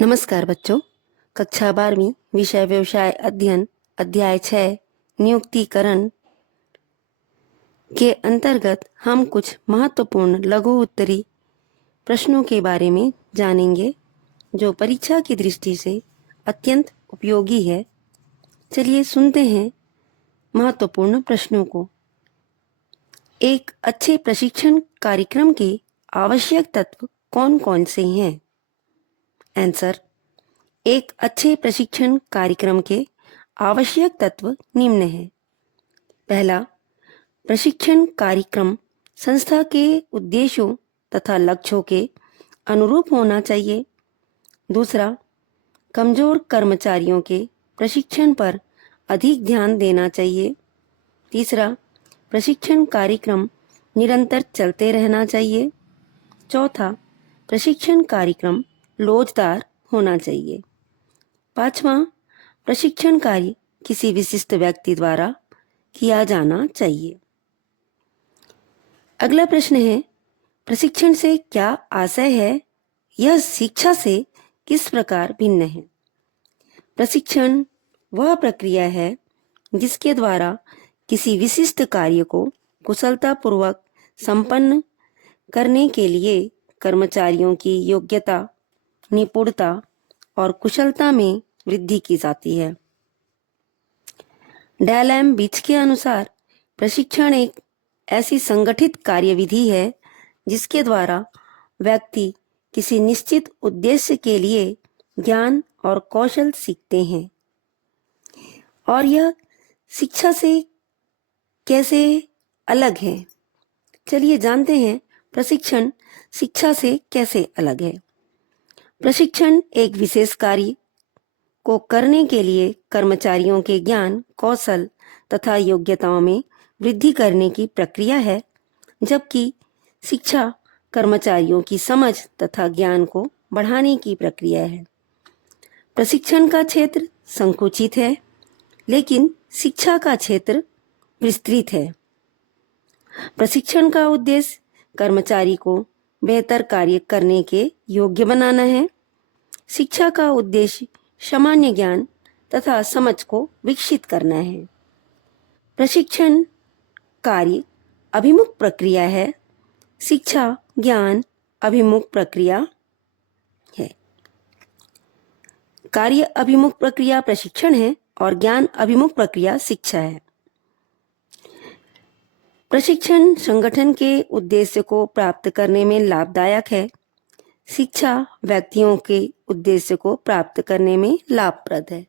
नमस्कार बच्चों। कक्षा 12वीं विषय व्यवसाय अध्ययन अध्याय 6 नियुक्तिकरण के अंतर्गत हम कुछ महत्वपूर्ण लघु उत्तरी प्रश्नों के बारे में जानेंगे जो परीक्षा की दृष्टि से अत्यंत उपयोगी है। चलिए सुनते हैं महत्वपूर्ण प्रश्नों को। एक अच्छे प्रशिक्षण कार्यक्रम के आवश्यक तत्व कौन कौन से हैं? आंसर: एक अच्छे प्रशिक्षण कार्यक्रम के आवश्यक तत्व निम्न हैं। पहला, प्रशिक्षण कार्यक्रम संस्था के उद्देश्यों तथा लक्ष्यों के अनुरूप होना चाहिए। दूसरा, कमजोर कर्मचारियों के प्रशिक्षण पर अधिक ध्यान देना चाहिए। तीसरा, प्रशिक्षण कार्यक्रम निरंतर चलते रहना चाहिए। चौथा, प्रशिक्षण कार्यक्रम लोचदार होना चाहिए। पांचवा, प्रशिक्षण कार्य किसी विशिष्ट व्यक्ति द्वारा किया जाना चाहिए। अगला प्रश्न है, प्रशिक्षण से क्या आशय है? यह शिक्षा से किस प्रकार भिन्न है? प्रशिक्षण वह प्रक्रिया है जिसके द्वारा किसी विशिष्ट कार्य को कुशलतापूर्वक संपन्न करने के लिए कर्मचारियों की योग्यता, निपुणता और कुशलता में वृद्धि की जाती है। डैलैम बिच के अनुसार प्रशिक्षण एक ऐसी संगठित कार्यविधि है जिसके द्वारा व्यक्ति किसी निश्चित उद्देश्य के लिए ज्ञान और कौशल सीखते हैं। और यह शिक्षा से कैसे अलग है? चलिए जानते हैं प्रशिक्षण शिक्षा से कैसे अलग है। प्रशिक्षण एक विशेष कार्य को करने के लिए कर्मचारियों के ज्ञान, कौशल तथा योग्यताओं में वृद्धि करने की प्रक्रिया है, जबकि शिक्षा कर्मचारियों की समझ तथा ज्ञान को बढ़ाने की प्रक्रिया है। प्रशिक्षण का क्षेत्र संकुचित है, लेकिन शिक्षा का क्षेत्र विस्तृत है। प्रशिक्षण का उद्देश्य कर्मचारी को बेहतर कार्य करने के योग्य बनाना है। शिक्षा का उद्देश्य सामान्य ज्ञान तथा समझ को विकसित करना है। प्रशिक्षण कार्य अभिमुख प्रक्रिया है, शिक्षा ज्ञान अभिमुख प्रक्रिया है। कार्य अभिमुख प्रक्रिया प्रशिक्षण है और ज्ञान अभिमुख प्रक्रिया शिक्षा है। प्रशिक्षण संगठन के उद्देश्य को प्राप्त करने में लाभदायक है। शिक्षा व्यक्तियों के उद्देश्य को प्राप्त करने में लाभप्रद है।